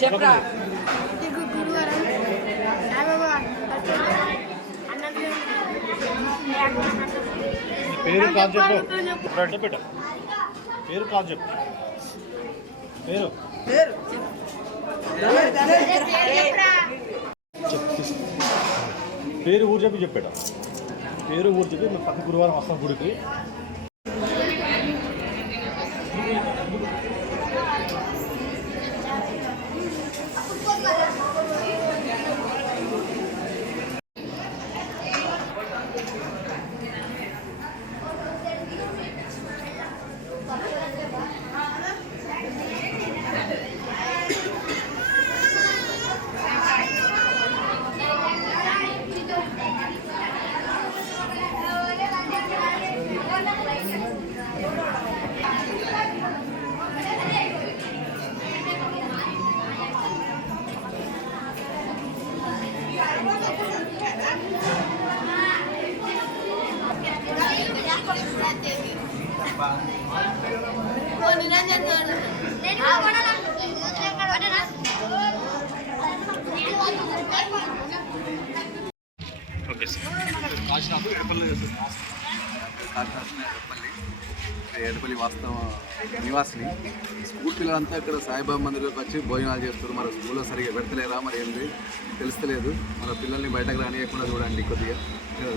చెప్పరా పేరు కాదు చెప్పు పేరు కాదు చెప్పు పేరు పేరు ఊరు చెప్పి చెప్పాడ పేరు ఊరు చెప్పి మేము ప్రతి గురువారం వస్తాం గుడికి. ఏడుపల్లి వాస్తవ నివాసిని. స్కూల్ పిల్లలంతా ఇక్కడ సాయిబాబా మందిర్లోకి వచ్చి భోజనాలు చేస్తారు. మరి స్కూల్లో సరిగ్గా పెడతలేరా మరి ఏంటి తెలుస్తలేదు. మన పిల్లల్ని బయటకు రానియకుండా చూడండి, కొద్దిగా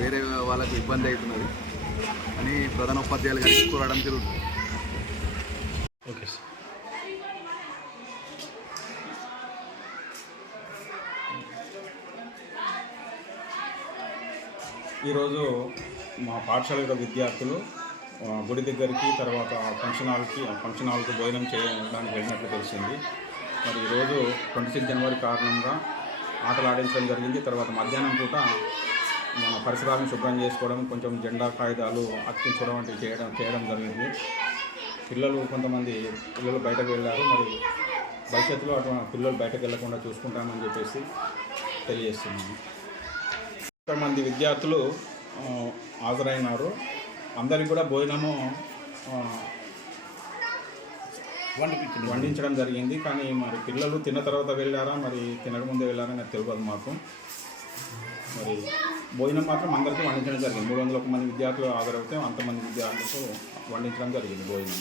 వేరే వాళ్ళకు ఇబ్బంది అవుతున్నది అని ప్రధాన ఉపాధ్యాయులు కలిసి కోరడం జరుగుతుంది. Okay sir. ఈరోజు మా పాఠశాల విద్యార్థులు గుడి దగ్గరికి తర్వాత ఫంక్షన్ హాల్కి భోజనం చేయడానికి వెళ్ళినట్లు తెలిసింది. మరి ఈరోజు 26 జనవరి కారణంగా ఆటలు ఆడించడం జరిగింది. తర్వాత మధ్యాహ్నం పూట మన పరిసరాలను శుభ్రం చేసుకోవడం, కొంచెం జెండా కాగితాలు అతికించడం వంటివి చేయడం జరిగింది. కొంతమంది పిల్లలు బయటకు వెళ్ళారు. మరి భవిష్యత్తులో అటువంటి పిల్లలు బయటకు వెళ్లకుండా చూసుకుంటామని చెప్పేసి తెలియజేస్తున్నాము. కొంతమంది విద్యార్థులు హాజరైనారు. అందరికి కూడా భోజనము వండించడం జరిగింది. కానీ మరి పిల్లలు తిన్న తర్వాత వెళ్ళారా మరి తినకముందే వెళ్ళారా నాకు తెలియదు మాకు. మరి భోజనం మాత్రం అందరికీ వండించడం జరిగింది. 301 మంది విద్యార్థులు హాజరైతే అంతమంది విద్యార్థులకు వండించడం జరిగింది భోజనం.